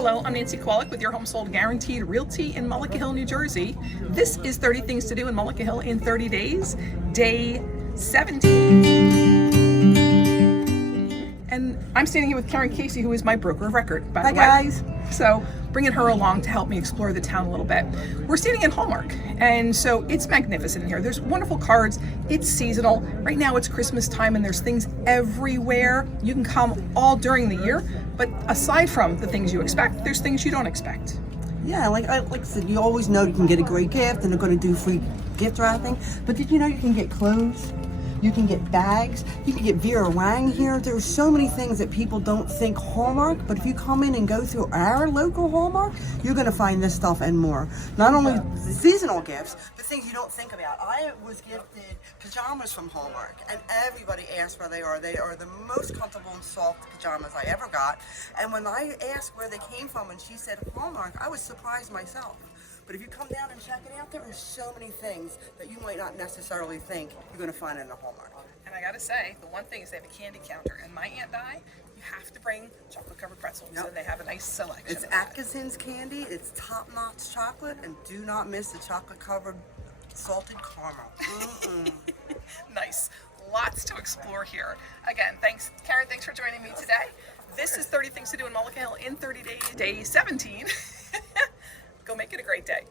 Hello, I'm Nancy Kowalik with your Home Sold Guaranteed Realty in Mullica Hill, New Jersey. This is 30 Things to Do in Mullica Hill in 30 Days, day 17. And I'm standing here with Karen Casey, who is my broker of record, by the way. Hi, guys. So bringing her along to help me explore the town a little bit. We're standing in Hallmark, and so it's magnificent in here. There's wonderful cards. It's seasonal. Right now it's Christmas time, and there's things everywhere. You can come all during the year, but aside from the things you expect, there's things you don't expect. Yeah, like I said, you always know you can get a great gift, and they're going to do free gift wrapping. But did you know you can get clothes? You can get bags. You can get Vera Wang here. There's so many things that people don't think Hallmark, but if you come in and go through our local Hallmark, you're going to find this stuff and more. Not only seasonal gifts, but things you don't think about. I was gifted pajamas from Hallmark, and everybody asks where they are. They are the most comfortable and soft pajamas I ever got. And when I asked where they came from, and she said Hallmark, I was surprised myself. But if you come down and check it out, there are so many things that you might not necessarily think you're going to find in a Hallmark. And I gotta say, the one thing is they have a candy counter, and my Aunt Di, you have to bring chocolate-covered pretzels, so they have a nice selection. It's Atkinson's candy, it's top-notch chocolate, and do not miss the chocolate-covered salted caramel. Nice. Lots to explore here. Again, thanks, Karen, thanks for joining me today. This is 30 Things to Do in Mullica Hill in 30 days, day 17. Go make it a great day.